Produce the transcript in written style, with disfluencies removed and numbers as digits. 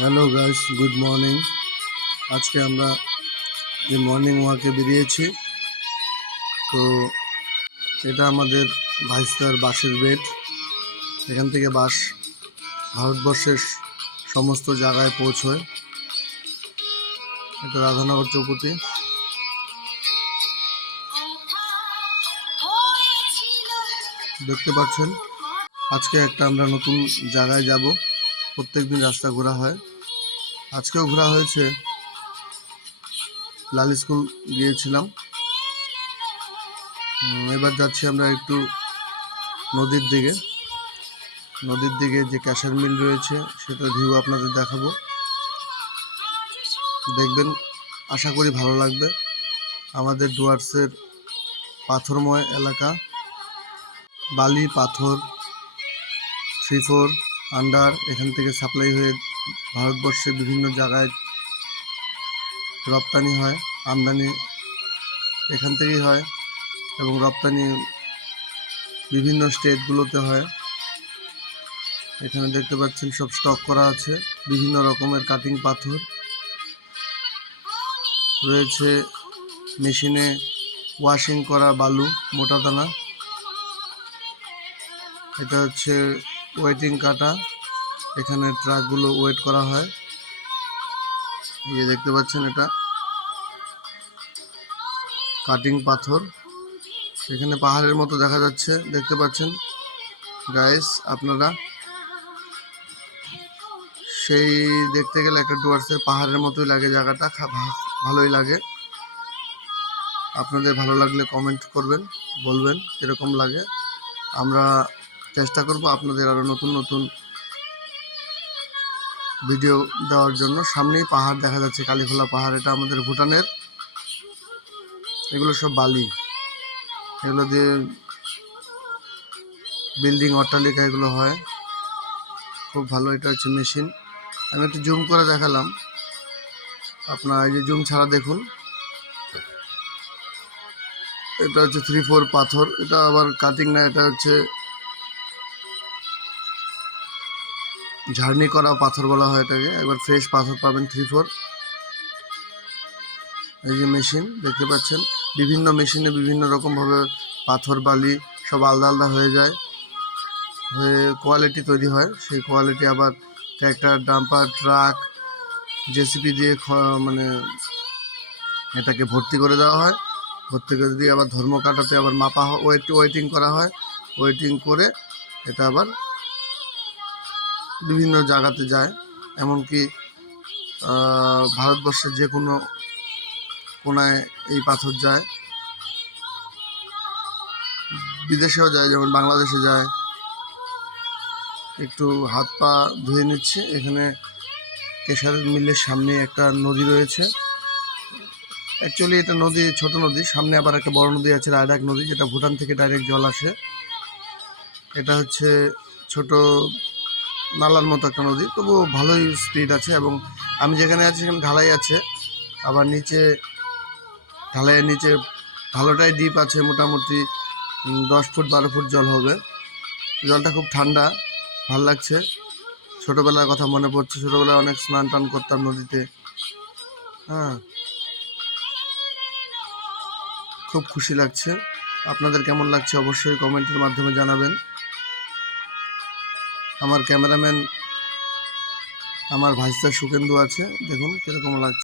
Hello guys, good morning. আজকে আমরা যে মর্নিং ওয়াকে বেরিয়েছি। তো এটা আমাদের ভাইস্তার বাসের বেড। এখান থেকে বাস ভারতবর্ষের সমস্ত জায়গায় পৌঁছয়। এটা রাধানগর চৌপতি। দেখতে পাচ্ছেন, আজকে একটা আমরা নতুন জায়গায় যাব। প্রত্যেকদিন রাস্তা ঘোরা হয়, আজকেও ঘোরা হয়েছে। লাল স্কুল গিয়েছিলাম। এবার যাচ্ছি আমরা একটু নদীর দিকে যে ক্যাশার মিল রয়েছে সেটার ভিউ আপনাদের দেখাবো। দেখবেন, আশা করি ভালো লাগবে। আমাদের ডুয়ার্সের পাথরময় এলাকা, বালি পাথর 3-4 আন্ডার এখান থেকে সাপ্লাই হয়ে ভারতবর্ষের বিভিন্ন জায়গায় রপ্তানি হয়, আমদানি এখান থেকেই হয় এবং রপ্তানি বিভিন্ন স্টেটগুলোতে হয়। এখানে দেখতে পাচ্ছেন সব স্টক করা আছে, বিভিন্ন রকমের কাটিং পাথর রয়েছে। মেশিনে ওয়াশিং করা বালু, মোটা দানা। এটা হচ্ছে ওয়েটিং কাটা, এখানে ট্রাকগুলো ওয়েট করা হয়। এই দেখতে পাচ্ছেন, এটা কাটিং পাথর। এখানে পাহাড়ের মতো দেখা যাচ্ছে, দেখতে পাচ্ছেন গাইস আপনারা। সেই দেখতে গেলে একটা ডুয়ার্সের পাহাড়ের মতোই লাগে জায়গাটা, ভালোই লাগে। আপনাদের ভালো লাগলে কমেন্ট করবেন, বলবেন এরকম লাগে। আমরা চেষ্টা করব আপনাদের আরও নতুন নতুন ভিডিও দেওয়ার জন্য। সামনেই পাহাড় দেখা যাচ্ছে, কালীখোলা পাহাড়, এটা আমাদের ভুটানের। এগুলো সব বালি, এগুলো দিয়ে বিল্ডিং অট্টালিকা এগুলো হয়, খুব ভালো। এটা হচ্ছে মেশিন, আমি একটু জুম করে দেখালাম আপনার। এই যে জুম ছাড়া দেখুন, এটা হচ্ছে 3-4 পাথর। এটা আবার কাটিং না, এটা হচ্ছে ঝার্নি করা পাথর বলা হয় এটাকে। এবার ফ্রেশ পাথর পাবেন 3-4। এই যে মেশিন দেখতে পাচ্ছেন, বিভিন্ন মেশিনে বিভিন্ন রকমভাবে পাথর বালি সব আলাদা আলাদা হয়ে যায়, হয়ে কোয়ালিটি তৈরি হয়। সেই কোয়ালিটি আবার ট্র্যাক্টর, ডাম্পার, ট্রাক, জেসিপি দিয়ে মানে এটাকে ভর্তি করে দেওয়া হয়। ভর্তি করে দিয়ে আবার ধর্ম কাটাতে আবার মাপা হয়, ওয়েটিং করা হয়। ওয়েটিং করে এটা আবার বিভিন্ন জায়গাতে যায়, এমনকি ভারতবর্ষের যে কোনো কোনায় এই পাথর যায়, বিদেশেও যায়, যেমন বাংলাদেশে যায়। একটু হাত পা ধুয়ে নিচ্ছে। এখানে কেশার মিলের সামনে একটা নদী রয়েছে। অ্যাকচুয়ালি এটা নদী, ছোট নদী। সামনে আবার একটা বড় নদী আছে, রায়ডাক নদী, যেটা ভুটান থেকে ডাইরেক্ট জল আসে। এটা হচ্ছে ছোট নালার মতো একটা নদী, তবু ভালোই স্পিড আছে। এবং আমি যেখানে আছি সেখানে ঢালাই আছে, আবার নিচে ঢালাইয়ের নিচে ভালোটাই ডিপ আছে, মোটামুটি 10 ফুট 12 ফুট জল হবে। জলটা খুব ঠান্ডা, ভাল লাগছে। ছোটোবেলার কথা মনে পড়ছে, ছোটোবেলায় অনেক স্নান টান করতাম নদীতে। হ্যাঁ, খুব খুশি লাগছে। আপনাদের কেমন লাগছে অবশ্যই কমেন্টের মাধ্যমে জানাবেন। আমার ক্যামেরাম্যান আমার ভাইস্তা সুকেন্দু আছে, দেখুন কীরকম লাগছে।